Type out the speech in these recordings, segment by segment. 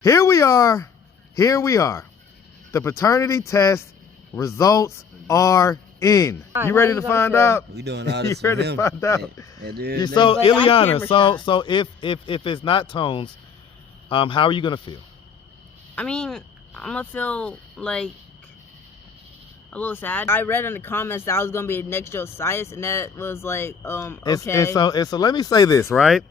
Here we are. Here we are. The paternity test results are in. You ready to find out? We doing all this. You ready to find out? And so Iliana, so if it's not Tones, how are you gonna feel? I mean, I'm gonna feel like a little sad. I read in the comments that I was gonna be the next JOSIAS, and that was like, okay. And so let me say this, right?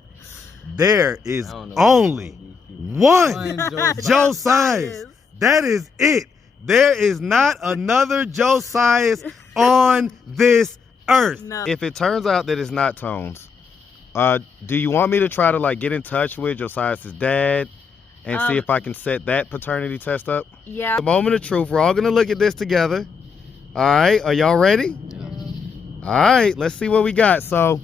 There is only one JOSIAS. That is it. There is not another JOSIAS on this earth. No. If it turns out that it's not Tones, do you want me to try to like get in touch with JOSIAS' dad and see if I can set that paternity test up? Yeah. The moment of truth. We're all gonna look at this together. All right, are y'all ready? Yeah. All right, let's see what we got. So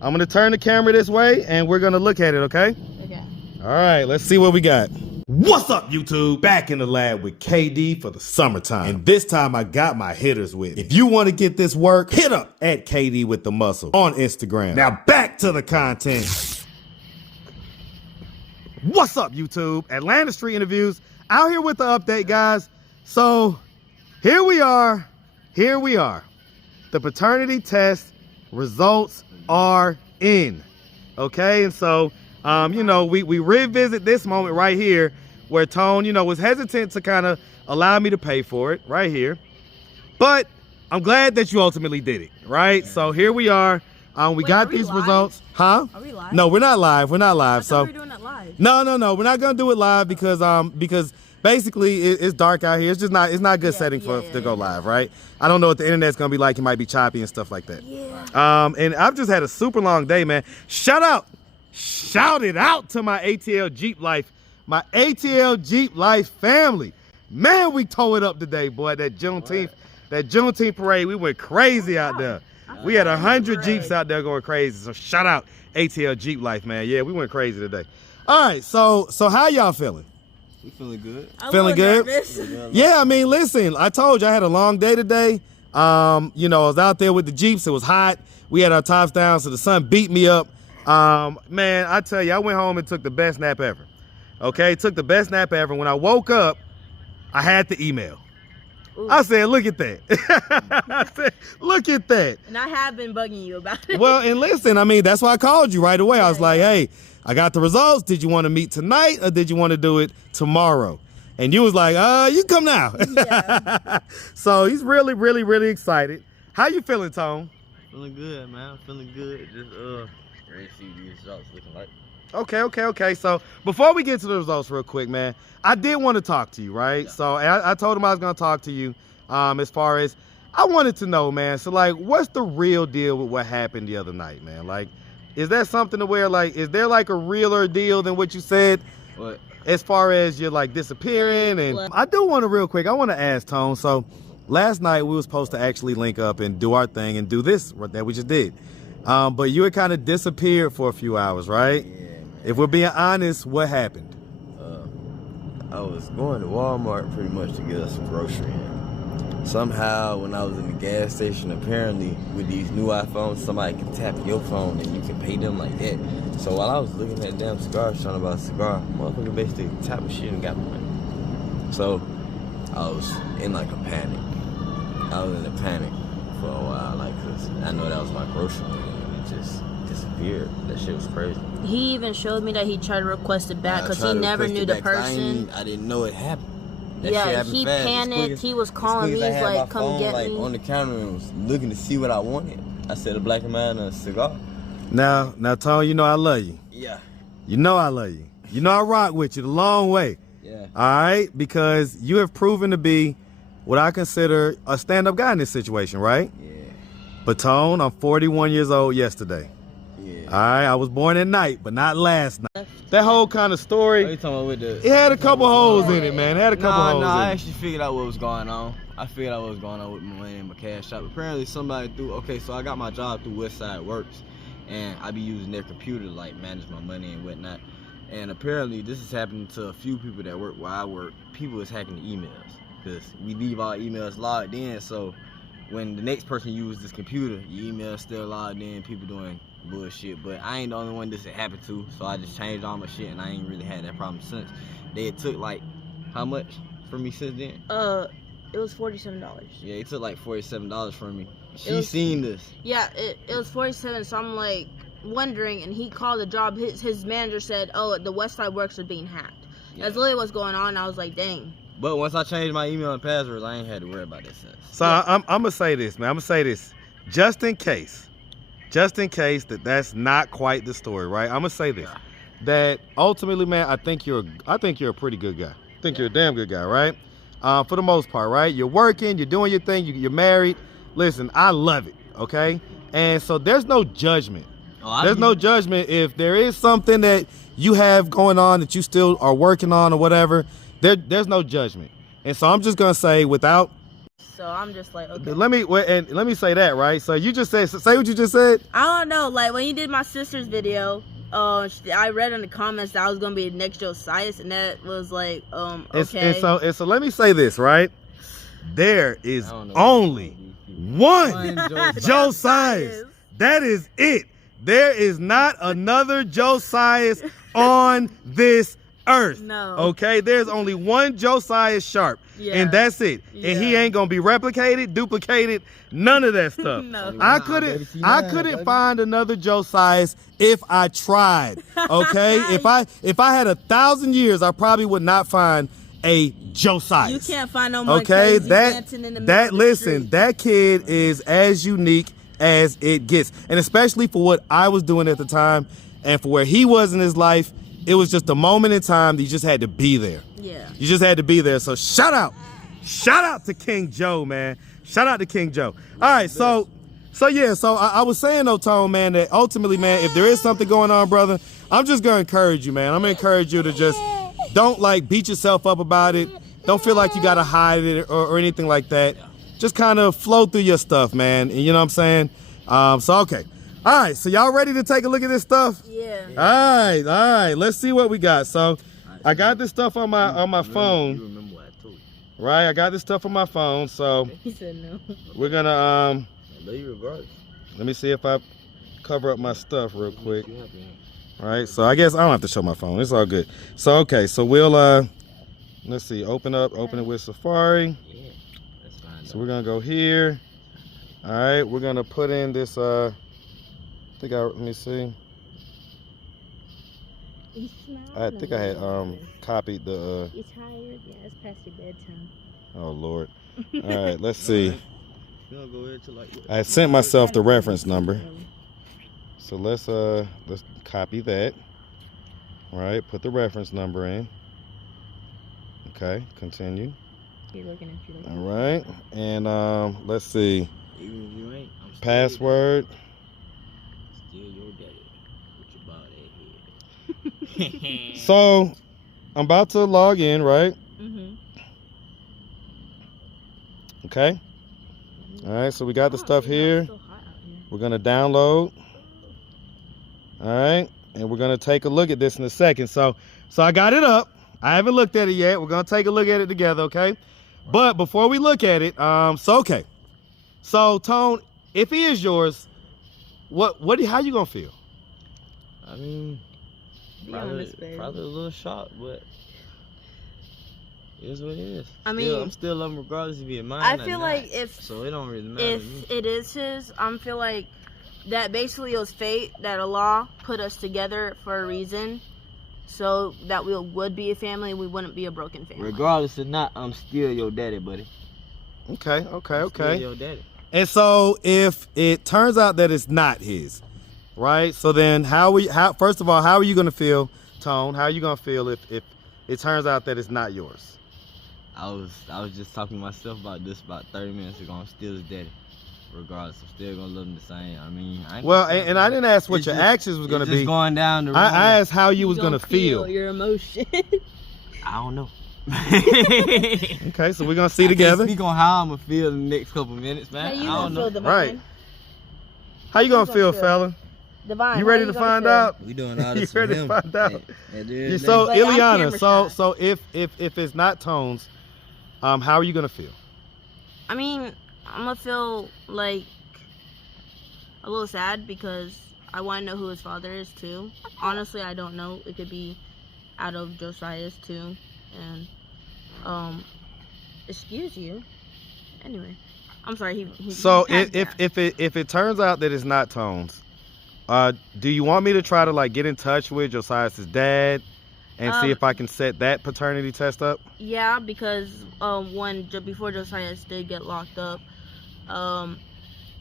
I'm gonna turn the camera this way and we're gonna look at it, okay? Okay. All right, let's see what we got. What's up, YouTube? Back in the lab with KD for the summertime. And this time I got my hitters with me. If you want to get this work, hit up at KD with the muscle on Instagram. Now back to the content. What's up, YouTube? Atlanta Street Interviews out here with the update, guys. So here we are. Here we are. The paternity test results are in. Okay, and so you know, we revisit this moment right here where Tone, you know, was hesitant to kind of allow me to pay for it right here. But I'm glad that you ultimately did it, right? So here we are. We got these results. Huh? Are we live? No, we're not live. We're not live. So we're doing that live. No. We're not gonna do it live because basically it's dark out here. It's just not a good setting to go live, right? I don't know what the internet's gonna be like. It might be choppy and stuff like that. Yeah. And I've just had a super long day, man. Shout it out to my ATL Jeep Life, my ATL Jeep Life family. Man, we tore it up today, boy. That Juneteenth parade, we went crazy out there. We had 100 Jeeps out there going crazy. So shout out ATL Jeep Life, man. Yeah, we went crazy today. All right, so how y'all feeling? We feeling good. Feeling good? Yeah, I mean, listen, I told you I had a long day today. You know, I was out there with the Jeeps. It was hot. We had our tops down, so the sun beat me up. Man, I tell you, I went home and took the best nap ever. Okay, took the best nap ever. When I woke up, I had the email. Ooh. I said, look at that. I said, look at that. And I have been bugging you about it. Well, and listen, I mean, that's why I called you right away. I was like, hey, I got the results. Did you want to meet tonight or did you want to do it tomorrow? And you was like, you come now. Yeah. So he's really, really, really excited. How you feeling, Tone? Feeling good, man. Feeling good. Just ready to see these results looking like. Okay. So before we get to the results real quick, man, I did want to talk to you, right? Yeah. So I told him I was going to talk to you as far as I wanted to know, man. So like, what's the real deal with what happened the other night, man? Like, is that something to where like, is there like a realer deal than what you said? What? As far as you're like disappearing? And I do want to real quick, I want to ask Tone. So last night we were supposed to actually link up and do our thing and do this that we just did. But you had kind of disappeared for a few hours, right? Yeah. If we're being honest, what happened? I was going to Walmart pretty much to get us some grocery in. Somehow, when I was in the gas station, apparently with these new iPhones, somebody can tap your phone and you can pay them like that. So while I was looking at damn cigars, trying to buy a cigar, motherfucker basically tapped my shit and got my money. So I was in like a panic. I was in a panic for a while, like, cause I know that was my grocery money and it just disappeared. That shit was crazy. He even showed me that he tried to request it back because he never knew the person. I didn't know it happened. That yeah, he panicked. He was calling me. He's like, "Come get me." On the counter and was looking to see what I wanted. I said, "A black man and a cigar." Now, Tone, you know I love you. Yeah. You know I love you. You know I rock with you the long way. Yeah. All right, because you have proven to be what I consider a stand-up guy in this situation, right? Yeah. But Tone, I'm 41 years old yesterday. Yeah. All right, I was born at night, but not last night. That whole kind of story, What you talking about with the, it had a couple holes in it, man. It had a couple holes in it. I actually figured out what was going on. I figured out what was going on with my money and my cash shop. Apparently somebody so I got my job through Westside Works, and I be using their computer to like manage my money and whatnot. And apparently this is happening to a few people that work where I work. People is hacking the emails because we leave our emails logged in. So when the next person uses this computer, your email still logged in, people doing bullshit. But I ain't the only one this happened to, so I just changed all my shit and I ain't really had that problem since. they took like how much from me since then? It was $47. Yeah, they took like $47 from me. She was- seen this. Yeah, it was 47. So I'm like wondering, and he called the job. His manager said, "Oh, the Westside Works are being hacked." Yeah. That's literally what's going on. I was like, "Dang." But once I changed my email and passwords, I ain't had to worry about that since. So I'm gonna say this, man. I'm gonna say this, just in case that's not quite the story, right? I'm gonna say this, that ultimately, man, I think you're a pretty good guy. I think you're a damn good guy, right? For the most part, right? You're working, you're doing your thing, you're married. Listen, I love it, okay? And so there's no judgment. There's no judgment if there is something that you have going on that you still are working on or whatever. There's no judgment. And so I'm just gonna say without. So I'm just like, okay. Let me say that, right? So you just said, say what you just said. I don't know. Like when you did my sister's video, I read in the comments that I was gonna be the next JOSIAS, and that was like, okay. And so let me say this, right? There is only one JOSIAS. That is it. There is not another JOSIAS on this earth. No. Okay, there's only one JOSIAS Sharp, and that's it. Yeah. And he ain't gonna be replicated, duplicated, none of that stuff. No. I couldn't find another JOSIAS if I tried. Okay, if I had 1,000 years, I probably would not find a JOSIAS. You can't find no more. Okay, crazy dancing in the middle of the listen, street. that kid is as unique as it gets, and especially for what I was doing at the time, and for where he was in his life. It was just a moment in time that you just had to be there. Yeah. You just had to be there. So shout out to King Joe, man. Shout out to King Joe. All right, so I was saying though, Tone, man, that ultimately, man, if there is something going on, brother, I'm just gonna encourage you, man. I'm gonna encourage you to just don't like beat yourself up about it. Don't feel like you gotta hide it or anything like that. Just kind of flow through your stuff, man. And you know what I'm saying? So okay. All right, so y'all ready to take a look at this stuff? Yeah. All right. Let's see what we got. So, I got this stuff on my phone. You remember what I told you. Right, I got this stuff on my phone. So, He said no. we're gonna I love you regardless. let me see if I cover up my stuff real quick. All right, so I guess I don't have to show my phone. It's all good. So, okay, so we'll let's see, open it with Safari. Yeah, that's fine. So we're gonna go here. All right, we're gonna put in this let me see. I think I had copied the You tired? Yeah, it's past your bedtime. oh Lord. All right, let's see. Go ahead to like, I sent myself the reference number. So let's copy that. All right, put the reference number in. Okay, continue. You're looking at you. All right, and let's see. even if you ain't, I'm still Password. Still your daddy with your bald head. So I'm about to log in, right? Mm-hmm. Okay. All right, so we got the stuff here. It's so hot out here. We're gonna download. All right, and we're gonna take a look at this in a second. So I got it up. I haven't looked at it yet. We're gonna take a look at it together, okay? But before we look at it, okay. So Tone, if he is yours, how you gonna feel? I mean, Be honest, babe. probably a little shocked, but it is what it is. I mean, I'm still loving regardless if it's mine. I feel like so it don't really matter to me. if it is his, I feel like that basically it was fate that Allah put us together for a reason, so that we would be a family. We wouldn't be a broken family. Regardless or not, I'm still your daddy, buddy. Okay. I'm still your daddy. And so if it turns out that it's not his, right? So then first of all, how are you gonna feel, Tone? How are you gonna feel if it turns out that it's not yours? I was just talking to myself about this about 30 minutes ago. I'm still his daddy. Regardless, I'm still gonna love him the same. I mean, and I didn't ask what your actions was gonna be. Going down the road. I asked how you was gonna feel. Your emotion. I don't know. Okay, so we're gonna see together. Speak on how I'm gonna feel in the next couple minutes, man. How you I gonna don't feel, know. Divine? Right. How you gonna feel, fella? Divine, You how ready to gonna find feel? out? We doing all this You ready for to him. find out? Yeah, So But I'm Iliana, camera shy. so if it's not Tone's, how are you gonna feel? I mean, I'm gonna feel like a little sad because I want to know who his father is too. Honestly, I don't know. It could be out of Josias too, and excuse you. Anyway, I'm sorry. So he if it turns out that it's not Tones, do you want me to try to like get in touch with Josias' dad and see if I can set that paternity test up? Yeah, because before Josias did get locked up,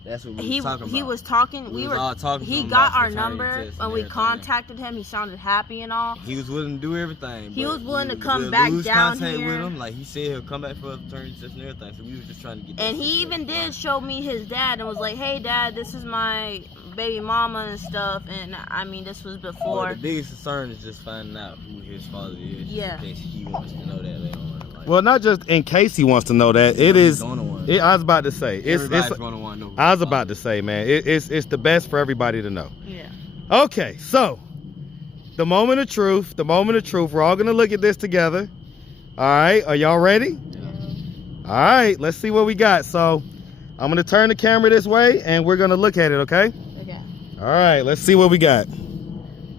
that's what we was talking about. He was talking. We were all talking. He got our number when we contacted him. He sounded happy and all. He was willing to do everything. He was willing to come back down here. With him. Like he said, he'll come back for a paternity test and everything. So we was just trying to get. And he even did show me his dad and was like, "Hey, Dad, this is my baby mama and stuff." And I mean, this was before. But the biggest concern is just finding out who his father is. Yeah. In case he wants to know that later on. Well, not just in case he wants to know that. It is. I was about to say. Everybody's gonna want to know. I was about to say, man. It's the best for everybody to know. Yeah. Okay, so the moment of truth. The moment of truth. We're all gonna look at this together. All right. Are y'all ready? Yeah. All right. Let's see what we got. So I'm gonna turn the camera this way, and we're gonna look at it. Okay. Okay. All right. Let's see what we got.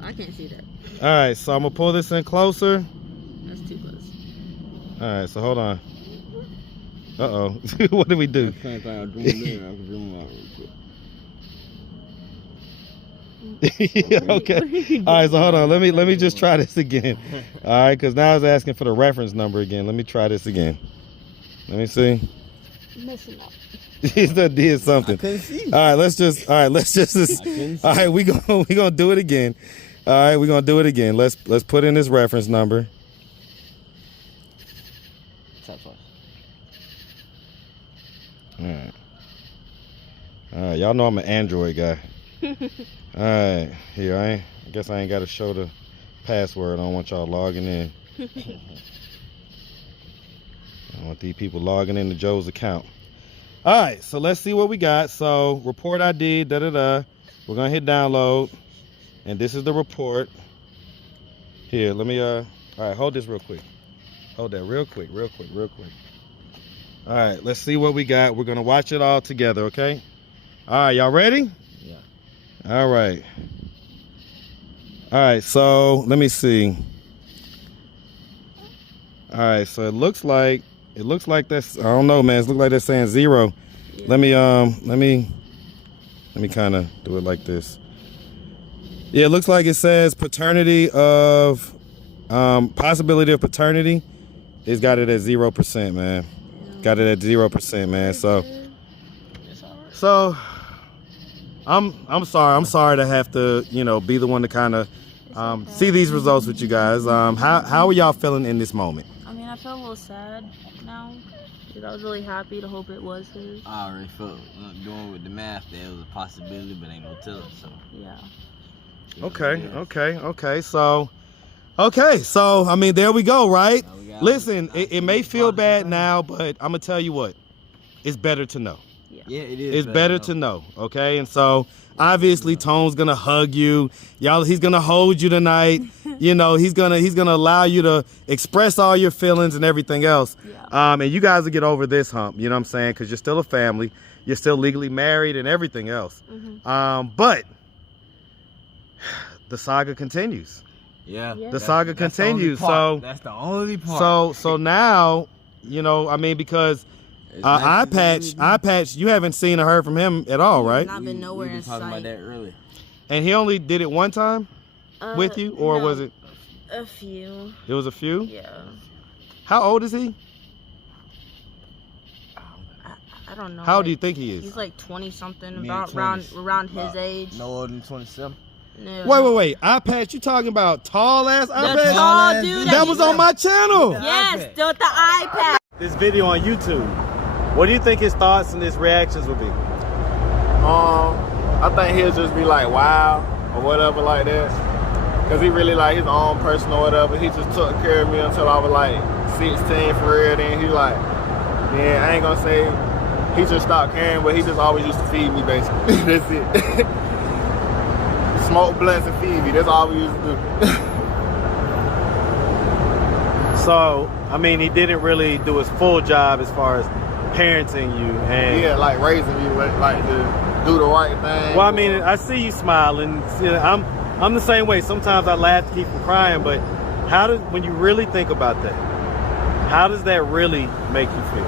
I can't see that. All right. So I'm gonna pull this in closer. That's too close. All right, so hold on. Uh-oh. What did we do? Okay. All right, so hold on. Let me just try this again. All right, because now it's asking for the reference number again. Let me try this again. Let me see. Messing up. He still did something. All right, let's just. All right, we gonna do it again. All right, we're gonna do it again. Let's put in this reference number. All right, y'all know I'm an Android guy. All right, here I guess I ain't got to show the password. I don't want y'all logging in. I want these people logging into Joe's account. All right, so let's see what we got. So report ID, We're gonna hit download, and this is the report. Here, let me all right, hold this real quick. Hold that real quick. All right, let's see what we got. We're gonna watch it all together, okay? All right, y'all ready? Yeah. All right. All right, so let me see. All right, so it looks like that's, I don't know, man. It looks like they're saying 0. Yeah. Let me kind of do it like this. Yeah, it looks like it says paternity of possibility of paternity. It's got it at 0%, man. Got it at 0%, man. So I'm sorry to have to, be the one to kind of see these results with you guys. How are y'all feeling in this moment? I mean, I feel a little sad now because I was really happy to hope it was his. I already felt doing with the math that it was a possibility, but ain't no telling. So yeah. Okay. So I mean, there we go, right? Listen, it may feel bad now, but I'm gonna tell you what, it's better to know. Yeah, it is. It's better to know, okay? And so obviously Tone's gonna hug you, y'all. He's gonna hold you tonight. He's gonna allow you to express all your feelings and everything else. Yeah. And you guys will get over this hump. You know what I'm saying? Because you're still a family, you're still legally married and everything else. Mm-hmm. But the saga continues. Yeah. The saga continues. So that's the only part. So now, I mean, because eye patch, you haven't seen or heard from him at all, right? Not been nowhere in sight. Talking about that early. And he only did it one time with you, or no, was it a few? It was a few. Yeah. How old is he? I don't know. How old do you think he is? He's like 20 something, Mid-20s. around his age. No older than 27. No. Wait. Eye patch, you talking about tall ass eye The patch? tall dude That was on my channel. Yes, with the iPad. This video on YouTube. What do you think his thoughts and his reactions would be? I think he'll just be like, wow, or whatever like that. Cause he really like his own person or whatever. He just took care of me until I was like 16 for real. Then he like, yeah, I ain't gonna say he just stopped caring, but he just always used to feed me basically. That's it. Smoke blunts and feed me. That's all we used to do. So, I mean, he didn't really do his full job as far as parenting you. And yeah, like raising me, like to do the right thing. Well, I mean, I see you smiling. I'm the same way. Sometimes I laugh to keep from crying, but when you really think about that, how does that really make you feel?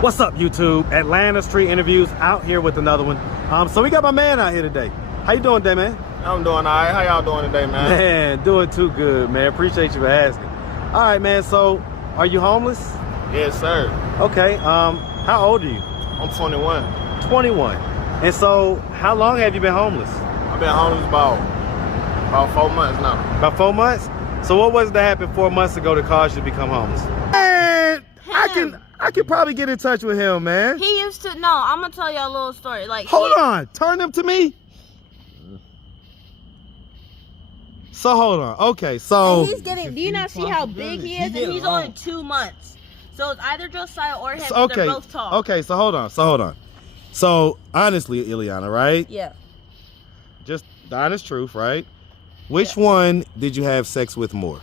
What's up, YouTube? Atlanta Street Interviews out here with another one. So we got my man out here today. How you doing today, man? I'm doing all right. How y'all doing today, man? Man, doing too good, man. Appreciate you for asking. All right, man. So, are you homeless? Yes, sir. Okay. How old are you? I'm 21. 21. And so, how long have you been homeless? I've been homeless about 4 months now. About 4 months? So what was it that happened 4 months ago to cause you to become homeless? Man, I can probably get in touch with him, man. He used to, no, I'm gonna tell you a little story. Like, Hold on, turn them to me. So hold on, okay, so. and he's getting, do you not see how big he is? And he's only 2 monts. So it's either Josiah or him, Okay, they're both tall. okay, so hold on. So honestly, Iliana, right? Yeah. Just the honest truth, right? Which one did you have sex with more?